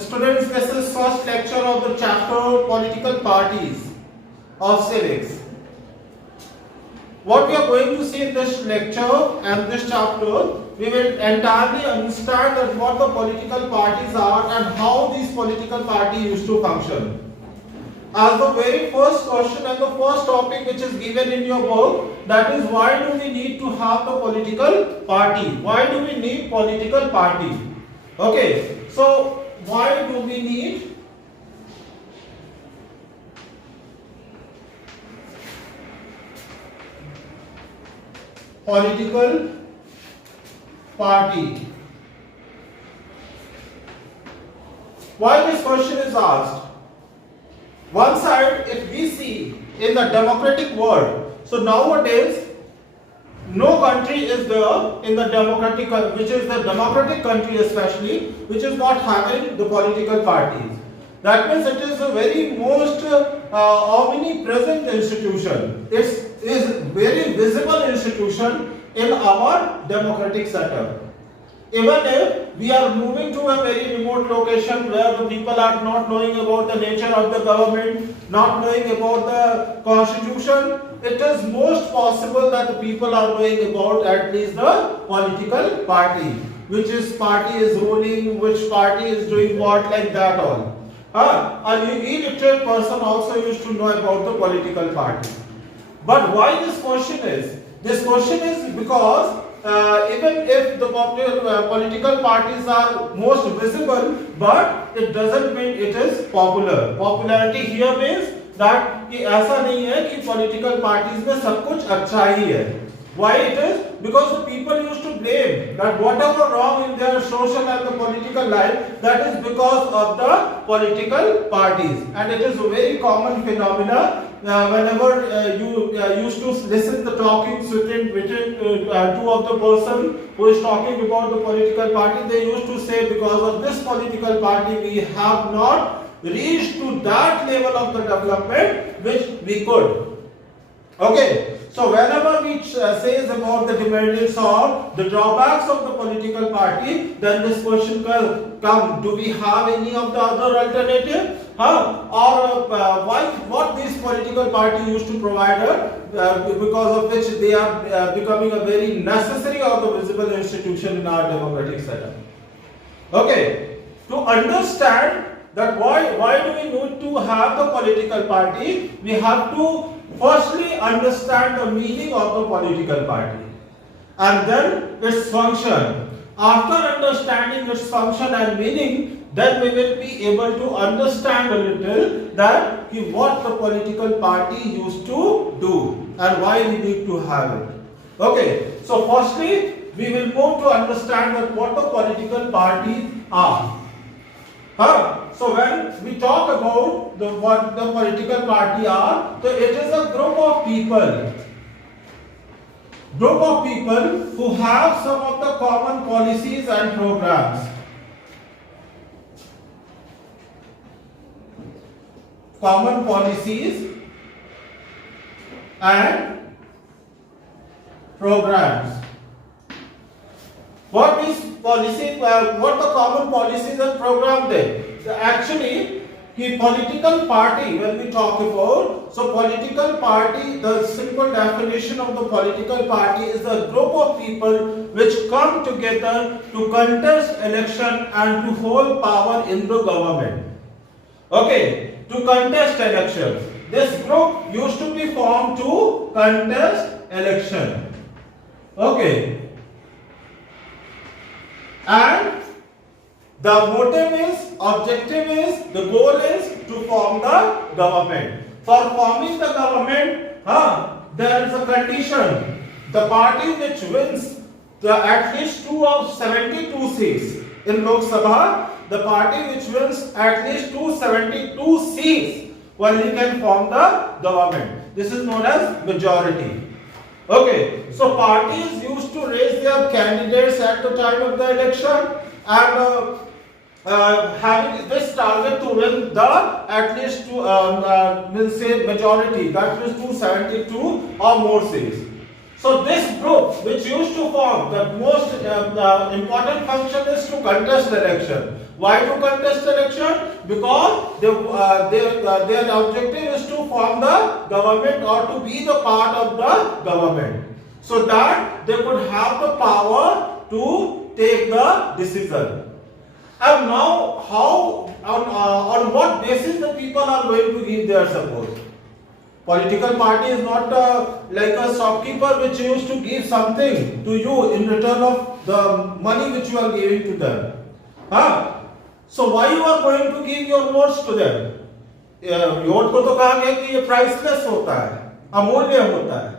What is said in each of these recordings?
students, this is first lecture of the chapter Political Parties of Civics. What we are going to see in this lecture and this chapter, we will entirely understand that what the political parties are and how these political parties used to function. As the very first question and the first topic which is given in your book, that is, why do we need to have the political party? Why do we need political party? Okay, so why do we need political party? Why this question is asked? One side, if we see in the democratic world, so nowadays no country is there in the democratic, which is the democratic country especially, which is not having the political parties. That means it is a very most omnipresent institution. It is very visible institution in our democratic setup. Even if we are moving to a very remote location where the people are not knowing about the nature of the government, not knowing about the constitution, it is most possible that the people are knowing about at least the political party. Which party is ruling, which party is doing what, like that all. An illiterate person also used to know about the political party. But why this question is? This question is because even if the political parties are most visible, but it doesn't mean it is popular. Popularity here means that कि ऐसा नहीं है कि political parties में सब कुछ अच्छा ही है. Why it is? Because the people used to blame that whatever wrong in their social and the political life, that is because of the political parties, and it is a very common phenomena. Whenever you used to listen the talking between two of the person who is talking about the political party, they used to say, because of this political party we have not reached to that level of the development which we could. Okay, so whenever we says about the demerits or the drawbacks of the political party, then this question come: do we have any of the other alternative? Or what this political party used to provide because of which they are becoming a very necessary or the visible institution in our democratic setup. Okay, to understand that why do we need to have the political party, we have to firstly understand the meaning of the political party and then its function. After understanding its function and meaning, then we will be able to understand a little that what the political party used to do and why we need to have it. Okay, so firstly we will move to understand that what the political parties are. So when we talk about what the political party are, so it is a group of people who have some of the common policies and programs. Common policies and programs. What is policy? What the common policies and program they? Actually, the political party, when we talk about, so political party, the simple definition of the political party is a group of people which come together to contest election and to hold power in the government. Okay, to contest election. This group used to be formed to contest election. Okay. And the motive is, objective is, the goal is to form the government. For forming the government, there is a condition. The party which wins at least 2 of 72 seats in Lok Sabha, the party which wins at least 272 seats only can form the government. This is known as majority. Okay, so parties used to raise their candidates at the time of the election and having this target to win the at least say majority, that is 272 or more seats. So this group which used to form, the most important function is to contest election. Why to contest election? Because their objective is to form the government or to be the part of the government, so that they could have the power to take the decision. And now, how on what basis the people are going to give their support? Political party is not like a shopkeeper which used to give something to you in return of the money which you are giving to them. So why you are going to give your votes to them? Vote को तो कहा गया कि ये priceless होता है, अमूल्य होता है.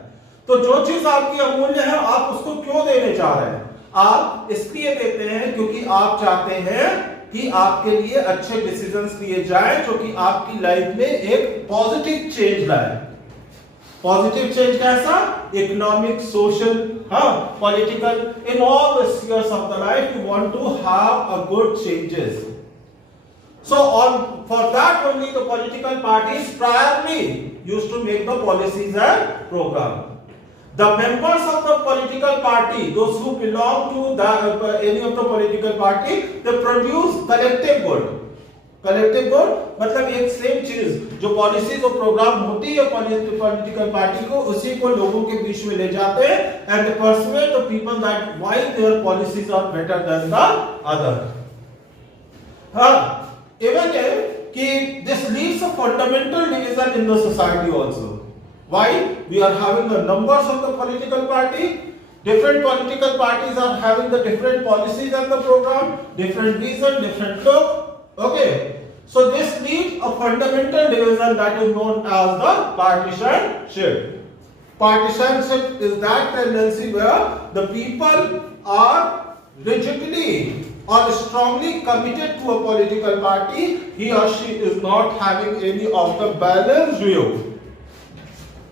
तो जो चीज आपकी अमूल्य है आप उसको क्यों देने चाह रहे हैं? आप इसलिए देते हैं क्योंकि आप चाहते हैं कि आपके लिए अच्छे डिसीजंस लिए जाएं जो कि आपकी लाइफ में एक पॉजिटिव चेंज लाए. पॉजिटिव चेंज कैसा? Economic, social, political, in all the spheres of the life you want to have a good changes. So for that only the political parties priorly used to make the policies and program. The members of the political party, those who belong to any of the political party, they produce collective good. Collective good मतलब एक same चीज जो policies और programme होती है political party को, उसी को लोगों के बीच में ले जाते हैं and they persuade the people that why their policies are better than the other. Even if this leaves a fundamental division in the society also. Why? We are having the numbers of the political party. Different political parties are having the different policies and the program, different vision, different look. Okay. So this leads a fundamental division that is known as the partisanship. Partisanship is that tendency where the people are rigidly or strongly committed to a political party. He or she is not having any of the balanced view.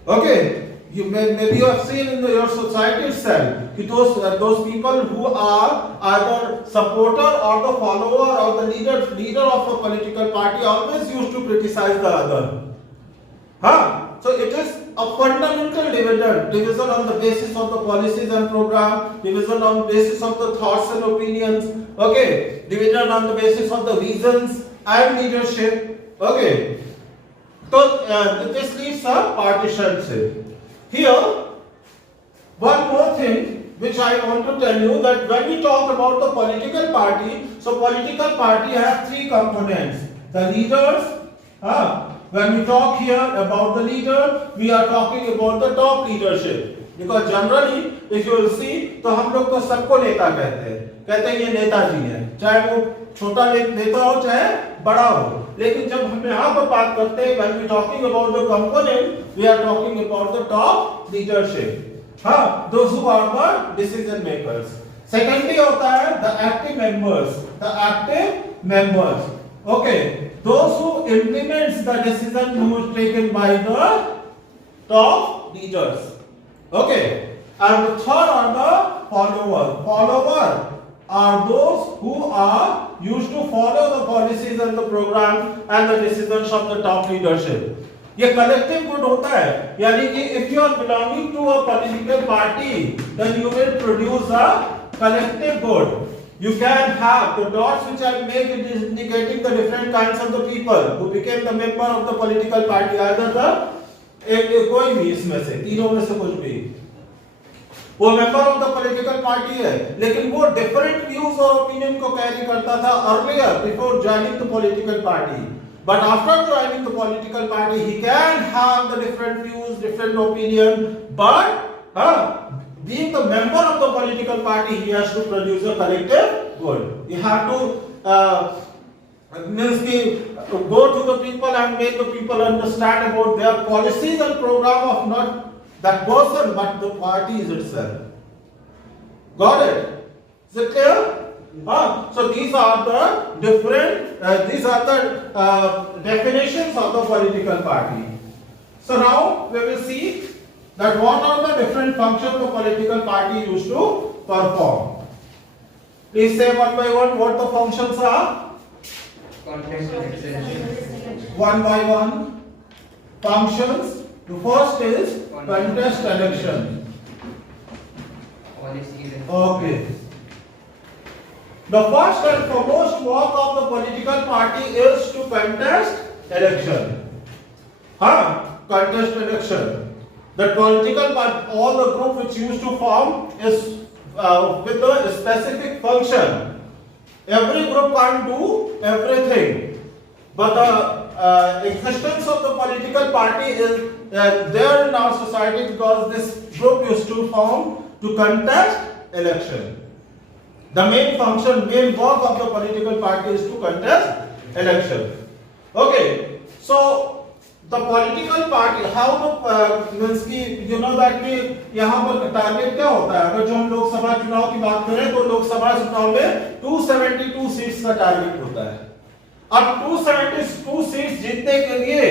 Okay, you maybe you have seen in your society itself those people who are either supporter or the follower or the leader of a political party always used to criticize the other. So it is a fundamental division on the basis of the policies and program, division on the basis of the thoughts and opinions, okay, division on the basis of the reasons and leadership, okay. So this leads a partisanship. Here, one more thing which I want to tell you, that when we talk about the political party, so political party has three components. The leaders, when we talk here about the leader, we are talking about the top leadership. Because generally, if you will see, तो हम लोग तो सबको नेता कहते हैं ये नेताजी है, चाहे वो छोटा नेता हो चाहे बड़ा हो. लेकिन जब हम यहाँ पर बात करते हैं, when we talking about the component, we are talking about the top leadership. Those who are the decision makers. Secondly होता है the active members. The active members. Okay. Those who implements the decision was taken by the top leaders. Okay. And the third are the followers. Followers are those who are used to follow the policies and the program and the decisions of the top leadership. ये collective good होता है, यानी कि if you are belonging to a political party, then you will produce a collective good. You can have the dots which I make, it is indicating the different kinds of the people who became the member of the political party. Either the कोई भी इसमें से तीनों में से कुछ भी वो member of the political party है, लेकिन वो different views और opinion को carry करता था earlier before joining the political party. But after joining the political party, he can have the different views, different opinion. But being the member of the political party, he has to produce a collective good. You have to go to the people and make the people understand about their policies and program of not that person but the parties itself. Got it? Is it clear? So these are the different, definitions of the political party. So now we will see that what are the different functions the political party used to perform. Please say one by one what the functions are. One by one. Functions. The first is contest election. Okay. The first and foremost work of the political party is to contest election. Contest election. The political party, all the group which used to form is with a specific function. Every group can't do everything, but the existence of the political party is there in our society because this group used to form to contest election. The main function, main work of the political party is to contest election. Okay, so the political party, how the means ki you know that कि यहाँ पर target क्या होता है? अगर जो हम लोकसभा चुनाव की बात करें तो लोकसभा चुनाव में 272 सीट्स का टारगेट होता है. अब 272 सीट्स जीतने के लिए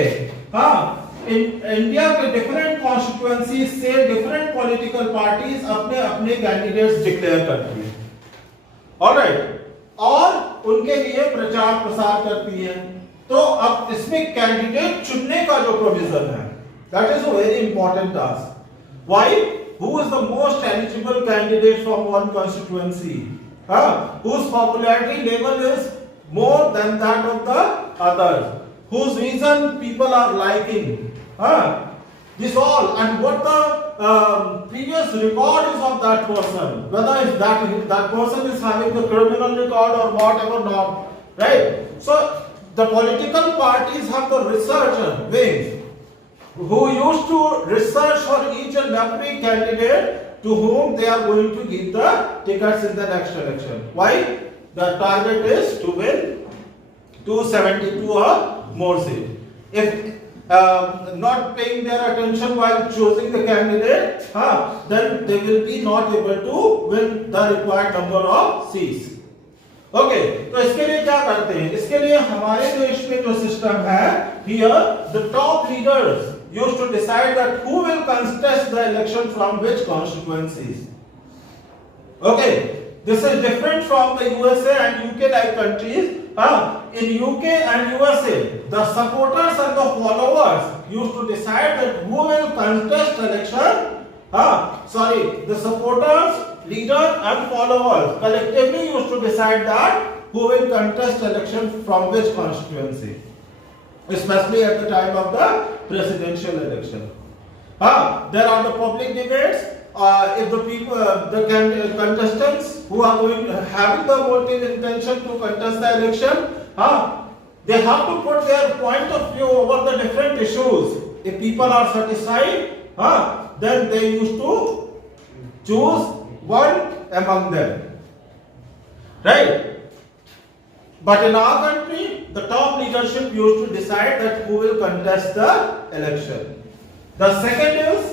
इंडिया के डिफरेंट कॉन्स्टिट्यूएंसी से डिफरेंट पॉलिटिकल पार्टीज अपने अपने कैंडिडेट्स डिक्लेयर करती है. ऑलराइट, और उनके लिए प्रचार प्रसार करती है. तो अब इसमें कैंडिडेट चुनने का जो प्रोविजन है, that is a very important task. Why? Who is the most eligible candidate from one constituency, whose popularity level is more than that of the others, whose reason people are liking, this all, and what the previous record is of that person, whether is that person is having the criminal record or whatever not, right? So the political parties have the research wings who used to research for each and every candidate to whom they are going to give the tickets in the next election. Why? The target is to win 272 or more seats. If not paying their attention while choosing the candidate, then they will be not able to win the required number of seats. Okay, तो इसके लिए क्या करते हैं? इसके लिए हमारे देश में जो सिस्टम है, here the top leaders used to decide that who will contest the election from which constituencies. Okay, this is different from the USA and UK like countries. In UK and USA, the supporters and the followers used to decide that who will contest election. The supporters, leaders and followers collectively used to decide that who will contest election from which constituency, especially at the time of the presidential election. There are the public debates. If the people, the contestants who are having the motive intention to contest the election, they have to put their point of view over the different issues. If people are satisfied, then they used to choose one among them, right? But in our country, the top leadership used to decide that who will contest the election. The second is,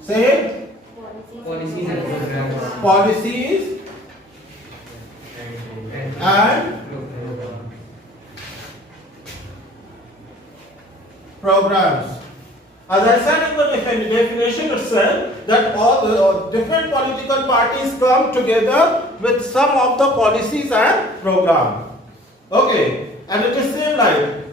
say, policies and programs. As I said in the definition itself, that all the different political parties come together with some of the policies and program. Okay, and it is same like,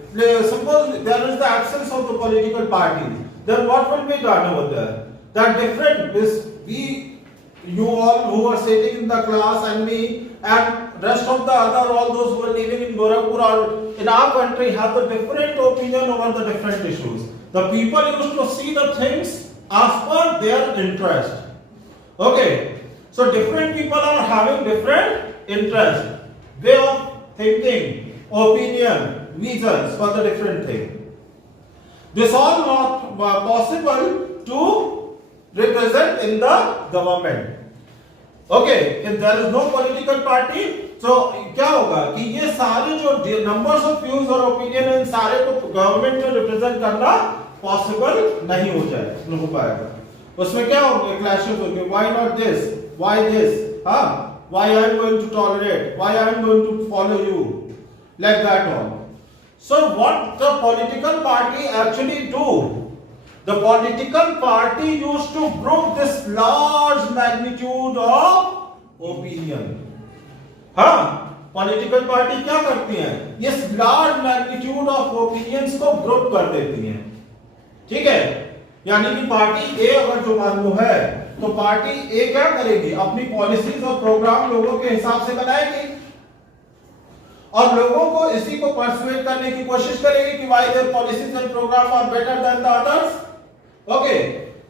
suppose there is the absence of the political parties, then what will be done over there? That different is you all who are sitting in the class and me and rest of the other, all those who are living in Gorakhpur or in our country have the different opinion over the different issues. The people used to see the things as per their interest. Okay, so different people are having different interest, way of thinking, opinion, visions for the different thing. This all not possible to represent in the government. Okay, if there is no political party, so क्या होगा कि ये सारे जो numbers of views और opinion इन सारे को government में रिप्रेजेंट करना पॉसिबल नहीं हो जाए, नहीं हो पाएगा. उसमें क्या होंगे? क्लैशेस होंगे. Why not this? Why this? Why I am going to tolerate? Why I am going to follow you? Like that all. So what the political party actually do? The political party used to group this large magnitude of opinion. Political party क्या करती हैं? इस large magnitude of opinions को group कर देती हैं. ठीक है, यानी कि पार्टी ए अगर जो मान लो है तो पार्टी ए क्या करेगी, अपनी पॉलिसीज और प्रोग्राम लोगों के हिसाब से बनाएगी और लोगों को इसी को परसुएट करने की कोशिश करेगी कि why their policies and programme are better than the others. Okay,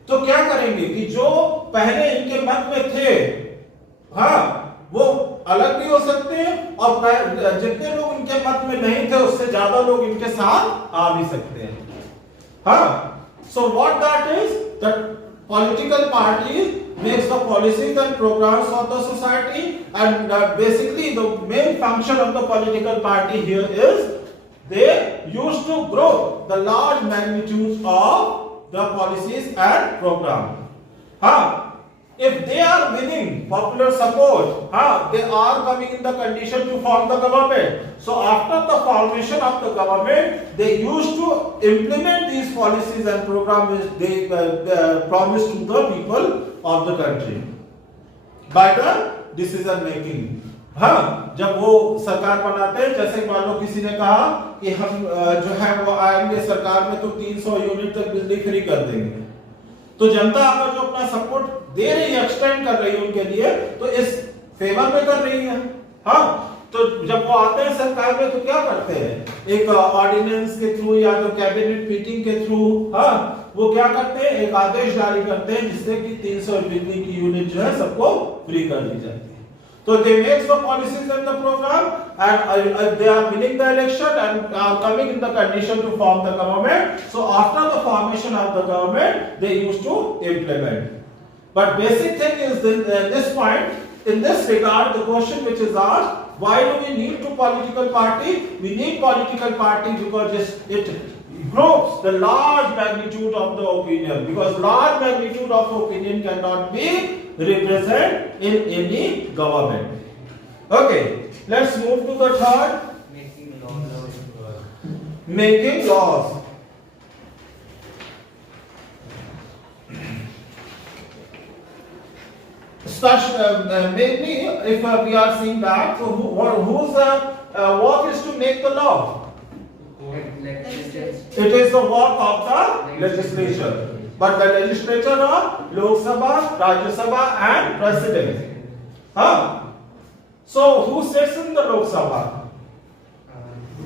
तो क्या करेंगे कि जो पहले इनके मत में थे, हाँ, वो अलग भी हो सकते हैं और जितने लोग इनके मत में नहीं थे उससे ज्यादा लोग इनके साथ आ भी सकते हैं। हाँ, so what that is, that political parties makes the policies and programs of the society, and basically the main function of the political party here is they used to grow the large magnitudes of the policies and program. If they are winning popular support, they are coming in the condition to form the government. So after the formation of the government, they used to implement these policies and programs they promised to the people of the country by the decision making. जब वो सरकार बनाते हैं, जैसे मान लो किसी ने कहा कि हम जो है वो आएंगे सरकार में तो 300 यूनिट तक बिजली फ्री कर देंगे, तो जनता अगर जो अपना सपोर्ट दे रही है, एक्सटेंड कर रही है उनके लिए, तो इस फेवर में कर रही है। तो जब वो आते हैं सरकार में तो क्या करते हैं, एक ऑर्डिनेंस के थ्रू या तो कैबिनेट मीटिंग के थ्रू, वो क्या करते हैं, एक आदेश जारी करते हैं जिससे कि 300 बिजली की यूनिट जो है सबको फ्री कर दी जाती है। So they make the policies and the program, and they are winning the election and are coming in the condition to form the government. So after the formation of the government, they used to implement. But basic thing is this point, in this regard, the question which is asked, why do we need to political party? We need political party because it groups the large magnitude of the opinion, because large magnitude of opinion cannot be represented in any government. Okay, let's move to the third, making laws. Mainly if we are seeing that, so whose work is to make the law? It is the work of the legislature. But the legislature are Lok Sabha, Rajya Sabha and President. So who sits in the Lok Sabha?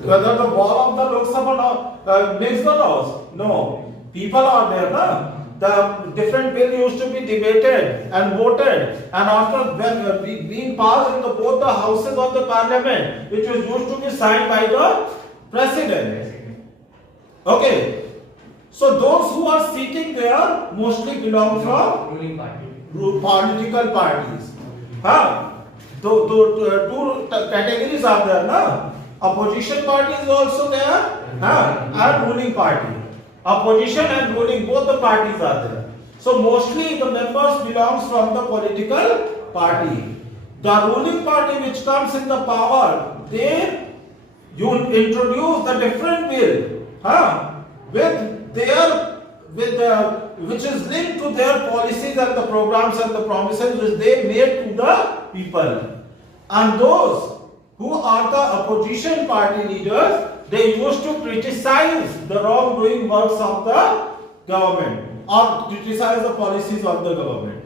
Whether the wall of the Lok Sabha makes the laws? No. People are there, na? The different bill used to be debated and voted, and after when being passed in both the houses of the parliament, which was used to be signed by the president. Okay. So those who are sitting there mostly belong from ruling party, political parties. Two categories are there, na? Opposition party is also there, and ruling party. Opposition and ruling, both the parties are there. So mostly the members belongs from the political party. The ruling party which comes in the power, you introduce the different bill, which is linked to their policies and the programs and the promises which they made to the people. And those who are the opposition party leaders, they used to criticize the wrongdoing works of the government or criticize the policies of the government.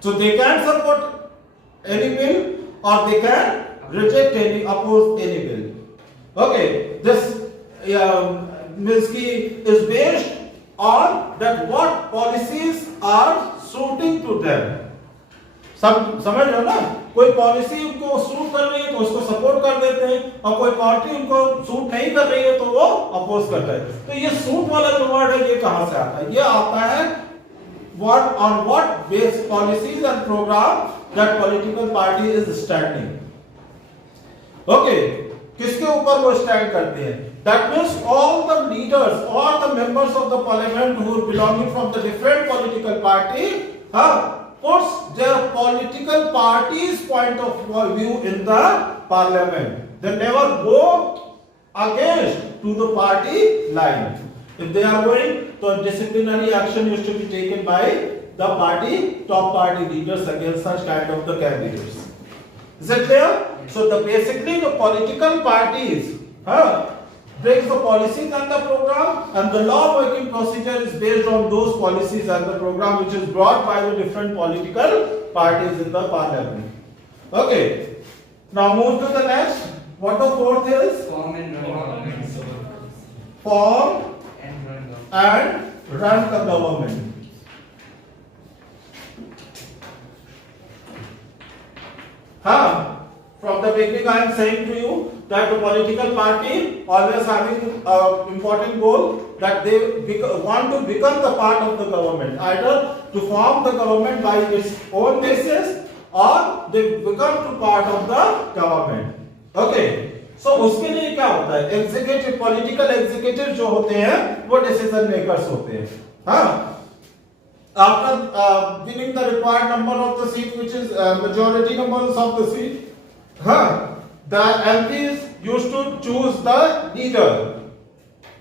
So they can support any bill or they can reject oppose any bill. Okay, this is based on that what policies are suiting to them. समझ रहे हो ना, कोई policy उनको suit कर रही है तो उसको सपोर्ट कर देते हैं और कोई पार्टी उनको सूट नहीं कर रही है तो वो अपोज करता है। तो ये सूट वाला जो वर्ड है ये कहां से आता है? ये आता है what on what based policies and program that political party is standing. Okay, किसके ऊपर वो स्टैंड करते हैं? That means all the leaders, all the members of the parliament who are belonging from the different political party, puts their political party's point of view in the parliament. They never go against to the party line. If they are going, so disciplinary action used to be taken by the party, top party leaders against such kind of the candidates. Is it clear? So basically the political parties, brings the policies and the program, and the law making procedure is based on those policies and the program which is brought by the different political parties in the parliament. Okay, now move to the next. What the fourth is? Form and run government. Form And run government. and run the government. From the beginning I am saying to you that the political party always having important goal that they want to become the part of the government, either to form the government by its own basis or they become to part of the government. Okay. So उसके लिए क्या होता है? Executive, political executive जो होते हैं वो decision makers होते हैं. हाँ. After winning the required number of the seat, which is majority numbers of the seat, the MPs used to choose the leader.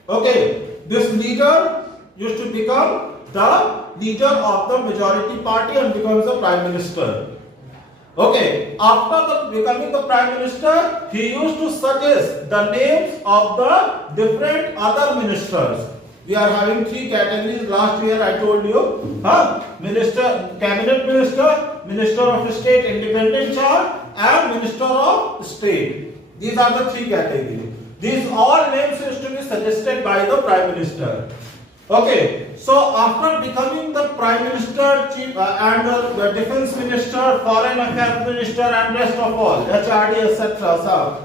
Okay, this leader used to become the leader of the majority party and becomes the prime minister. Okay, after becoming the prime minister, he used to suggest the names of the different other ministers. We are having three categories. Last year I told you, minister, cabinet minister, minister of state independent charge, and minister of state. These are the three categories. These all names used to be suggested by the prime minister. Okay, so after becoming the prime minister, chief and the defense minister, foreign affairs minister, and rest of all, HRD, etc.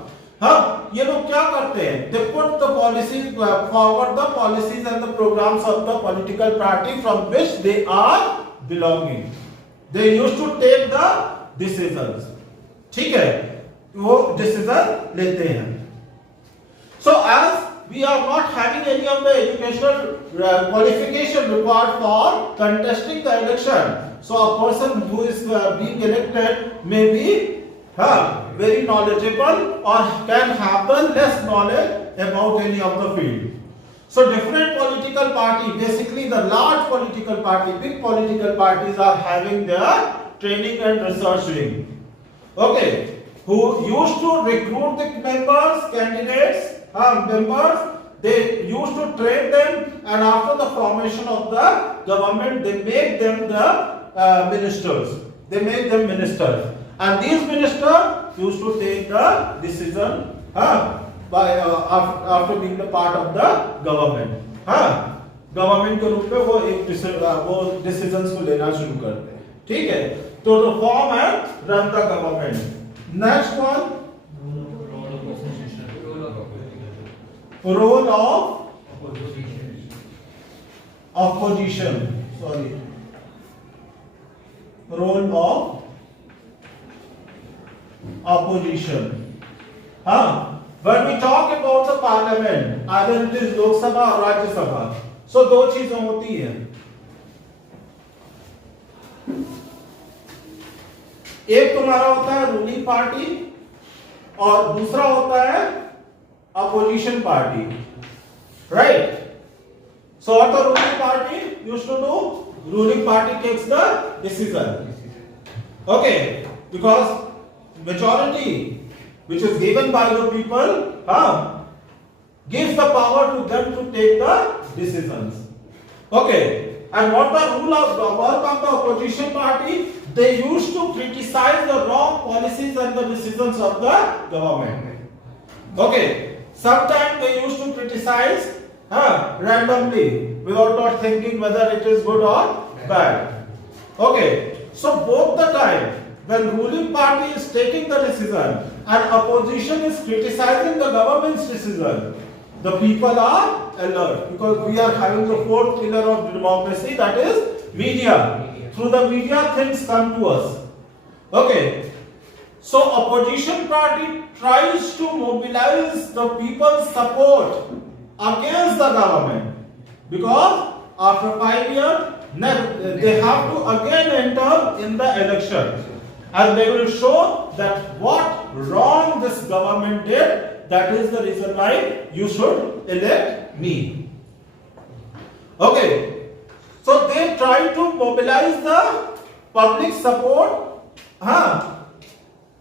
ये लोग क्या करते हैं? They put the policies forward, the policies and the programs of the political party from which they are belonging. They used to take the decisions. ठीक है? वो decision लेते हैं. So as we are not having any of the educational qualification required for contesting the election, so a person who is being elected may be very knowledgeable or can have the less knowledge about any of the field. So different political party, basically the large political party, big political parties are having their training and research wing. Okay, who used to recruit the members, candidates, members, they used to train them, and after the formation of the government, they make them the ministers. They make them ministers. And these ministers used to take the decision by after being the part of the government. Government के रूप में वो एक decisions को लेना शुरू करते हैं. ठीक है, तो the form and run the government. Next one, role of opposition. Sorry, role of opposition. When we talk about the parliament, either it is Lok Sabha or Rajya Sabha, so दो चीजें होती हैं. एक तुम्हारा होता है रूलिंग पार्टी और दूसरा होता है opposition party, right? So what the ruling party used to do? Ruling party takes the decision. Okay, because majority, which is given by the people, gives the power to them to take the decisions. Okay, and what the rule of the work of the opposition party? They used to criticize the wrong policies and the decisions of the government. Okay, sometimes they used to criticize randomly without not thinking whether it is good or bad. Okay, so both the time when ruling party is taking the decision and opposition is criticizing the government's decision, the people are alert, because we are having the fourth pillar of democracy, that is media. Through the media things come to us. Okay, so opposition party tries to mobilize the people's support against the government, because after 5 years they have to again enter in the election, and they will show that what wrong this government did. That is the reason why you should elect me. Okay, so they try to mobilize the public support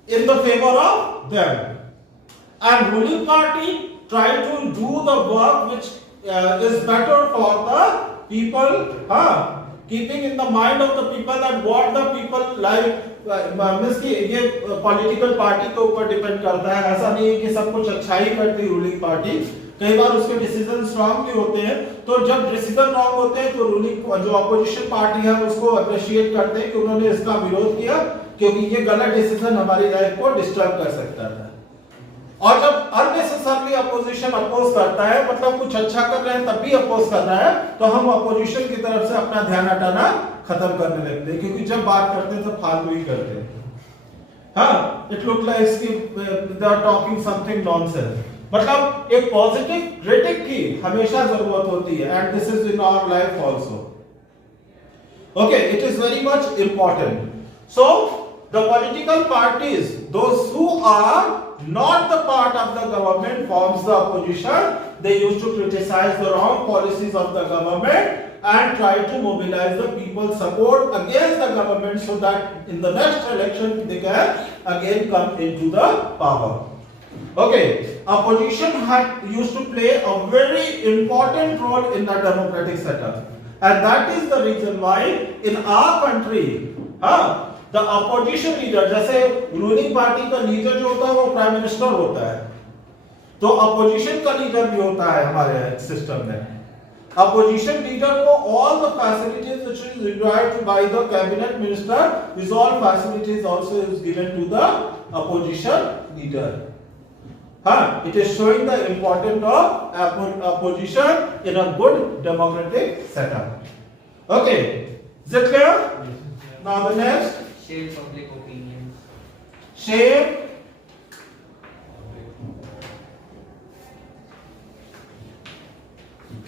in the favor of them. and ruling party try to do the work which is better for the people, keeping in the mind of the people that what the people like. Means कि ये political party के ऊपर depend करता है, ऐसा नहीं है कि सब कुछ अच्छा ही करती है रूलिंग पार्टी, कई बार उसके डिसीजन स्ट्रांग भी होते हैं, तो जब डिसीजन रॉन्ग होते हैं तो रूलिंग जो अपोजिशन पार्टी है उसको अप्रिशिएट करते हैं कि उन्होंने इसका विरोध किया क्योंकि ये गलत डिसीजन हमारी लाइफ को डिस्टर्ब कर सकता है। और जब अननेसेसरली अपोजिशन अपोज करता है, मतलब कुछ अच्छा कर रहे हैं तब भी अपोज कर रहा है, तो हम अपोजिशन की तरफ से अपना ध्यान हटाना खत्म करने लगते हैं, क्योंकि जब बात करते हैं तो फालतू ही करते हैं। हाँ, इट लुक लाइक कि they are talking something nonsense. मतलब एक पॉजिटिव क्रिटिक की हमेशा जरूरत होती है, and this is in our life also. Okay, it is very much important. So the political parties, those who are not the part of the government, forms the opposition. They used to criticize the wrong policies of the government and try to mobilize the people's support against the government so that in the next election they can again come into the power. Okay, opposition used to play a very important role in the democratic setup, and that is the reason why in our country, the opposition leader, जैसे ruling party का leader जो होता है वो prime minister होता है, तो opposition का लीडर भी होता है हमारे सिस्टम में। अपोजिशन लीडर को all the facilities which is required by the cabinet minister, this all facilities also is given to the opposition leader. It is showing the importance of opposition in a good democratic setup. Okay, is it clear? Now the next, shape public opinion. Shape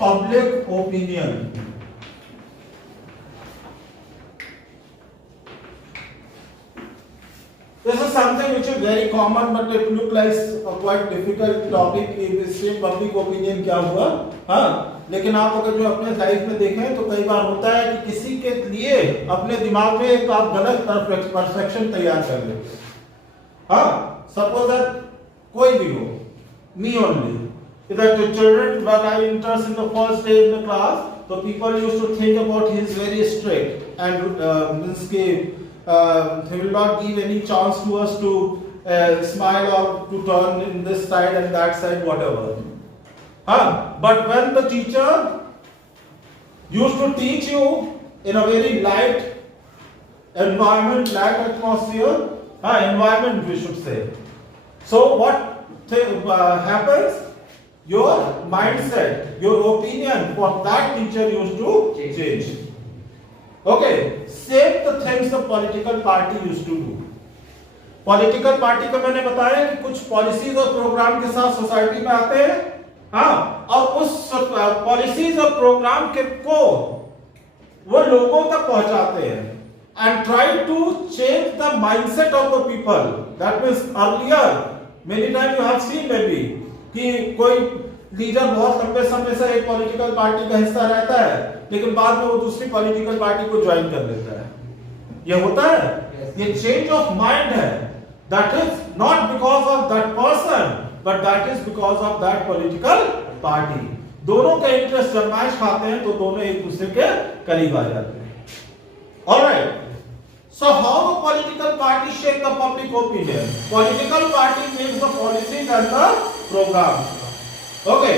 public opinion. This is something which is very common, but it look like a quite difficult topic. इससे public opinion क्या हुआ? हाँ, लेकिन आप अगर जो अपने life में देखें तो कई बार होता है कि किसी के लिए अपने दिमाग में एक आप गलत परसेप्शन तैयार कर लेते हैं। हाँ, सपोज दैट कोई भी हो, me only. That the children when I enters in the first day in the class, so people used to think about he is very strict and means कि he will not give any chance to us to smile or to turn in this side and that side, whatever. But when the teacher used to teach you in a very light environment, light atmosphere, environment we should say. So what happens? Your mindset, your opinion for that teacher used to change. Okay, same the things the political party used to do. Political party का मैंने बताया कि कुछ policies और programme के साथ society में आते हैं, और उस पॉलिसीज और प्रोग्राम के को वो लोगों तक पहुंचाते हैं and try to change the mindset of the people. That means earlier many times you have seen maybe कि कोई लीडर बहुत लंबे समय से एक पॉलिटिकल पार्टी का हिस्सा रहता है, लेकिन बाद में वो दूसरी पॉलिटिकल पार्टी को ज्वाइन कर लेता है। ये होता है, ये चेंज ऑफ माइंड है। That is not because of that person, but that is because of that political party. दोनों के इंटरेस्ट जब मैच खाते हैं तो दोनों एक दूसरे के करीब आ जाते हैं। Alright, so how a political party shape the public opinion? Political party makes the policies and the program. Okay,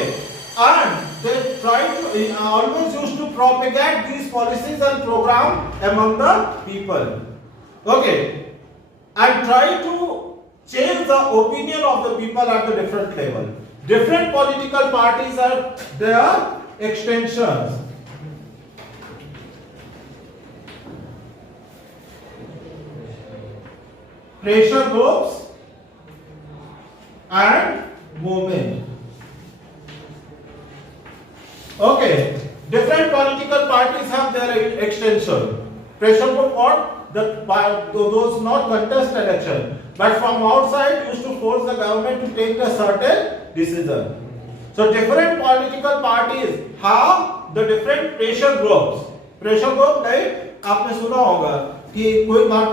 and they try to always used to propagate these policies and program among the people. Okay, and try to change the opinion of the people at the different level. Different political parties are their extensions. Pressure groups and movement. Okay, different political parties have their extension. Pressure group or those not contest election, but from outside used to force the government to take a certain decision. So different political parties have the different pressure groups. Pressure group like आपने सुना होगा कि कोई मान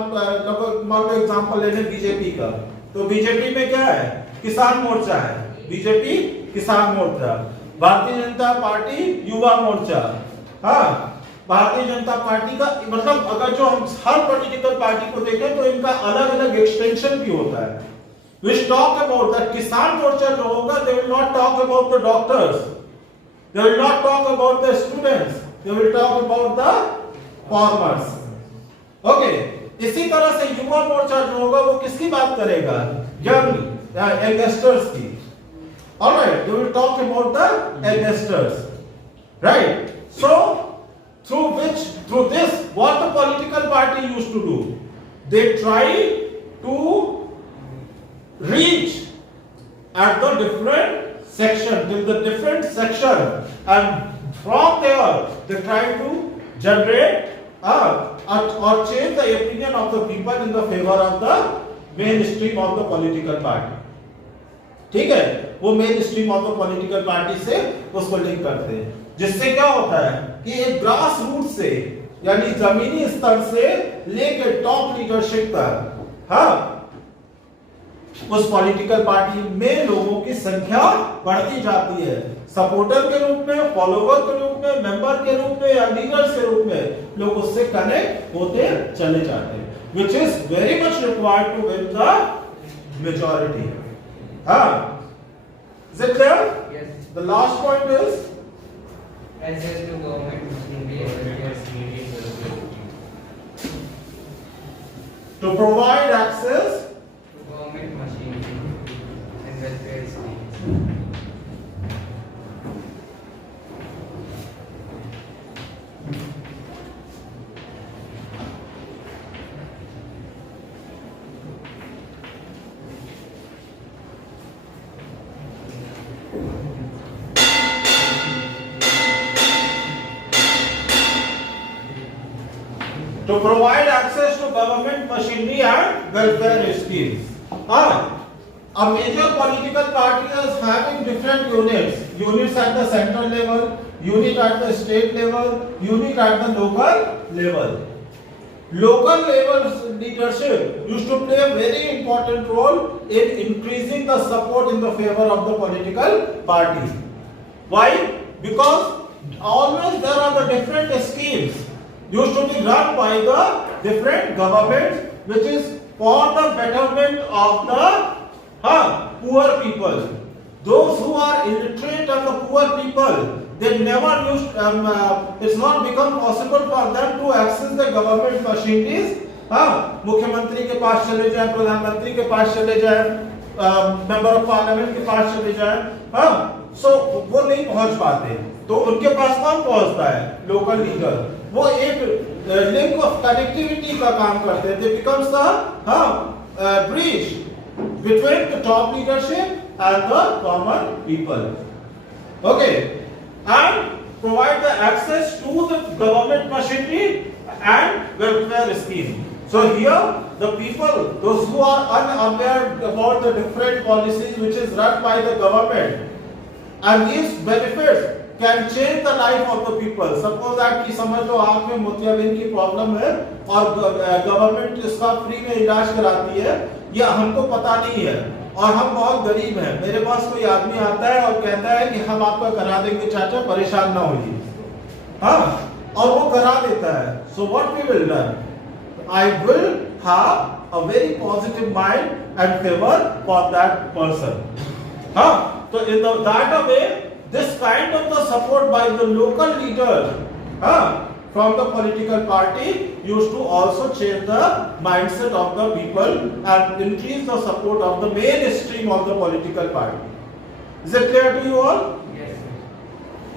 लो example लेने BJP का, तो BJP में क्या है किसान मोर्चा है, बीजेपी किसान मोर्चा, भारतीय जनता पार्टी युवा मोर्चा। हाँ, भारतीय जनता पार्टी का मतलब अगर जो हम हर पॉलिटिकल पार्टी को देखें तो इनका अलग अलग एक्सटेंशन भी होता है। Which talk about that किसान मोर्चा जो होगा, they will not talk about the doctors, they will not talk about the students, they will talk about the farmers. Okay, इसी तरह से युवा मोर्चा जो होगा वो किसकी बात करेगा? यंग यंगस्टर्स की। Alright, they will talk about the youngsters, right? So through this, what the political party used to do, they try to reach at the different section, till the different section, and from there they try to generate or change the opinion of the people in the favor of the mainstream of the political party. ठीक है, वो main stream of the political party से उसको link करते हैं, जिससे क्या होता है कि एक ग्रास रूट से यानी जमीनी स्तर से लेकर टॉप लीडरशिप तक, हाँ, उस पॉलिटिकल पार्टी में लोगों की संख्या बढ़ती जाती है, सपोर्टर के रूप में, फॉलोवर के रूप में, मेंबर के रूप में या लीडर के रूप में लोग उससे कनेक्ट होते चले जाते हैं, which is very much required to win the majority. Is it clear? Yes. The last point is Access to government machinery and to provide access to government machinery and welfare schemes. to provide access to government machinery and welfare schemes. A major political party is having different units at the central level, unit at the state level, unit at the local level. Local level leadership used to play a very important role in increasing the support in the favor of the political party. Why? Because always there are the different schemes used to be run by the different governments, which is for the betterment of the poor people. Those who are illiterate and the poor people, they never used. It's not become possible for them to access the government machineries. मुख्यमंत्री के पास चले जाएं, प्रधानमंत्री के पास चले जाएं, member of parliament के पास चले जाएं, सो वो नहीं पहुंच पाते, तो उनके पास कौन पहुंचता है? Local leader. वो एक लिंक ऑफ कनेक्टिविटी का काम करते हैं। They becomes the bridge between the top leadership and the common people. Okay, and provide the access to the government machinery and welfare scheme. So here the people, those who are unaware about the different policies which is run by the government, and these benefits can change the life of the people. Suppose that कि समझ लो आँख में मोतियाबिंद की problem है और government इसका free में इलाज कराती है, ये हमको पता नहीं है और हम बहुत गरीब हैं। मेरे पास कोई आदमी आता है और कहता है कि हम आपका करा देंगे चाचा, परेशान ना होइए, हाँ, और वो करा देता है। So what we will learn? I will have a very positive mind and favor for that person. So in that way, this kind of the support by the local leaders from the political party used to also change the mindset of the people and increase the support of the mainstream of the political party. Is it clear to you all? Yes.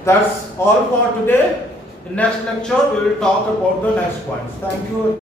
That's all for today. In next lecture, we will talk about the next points. Thank you.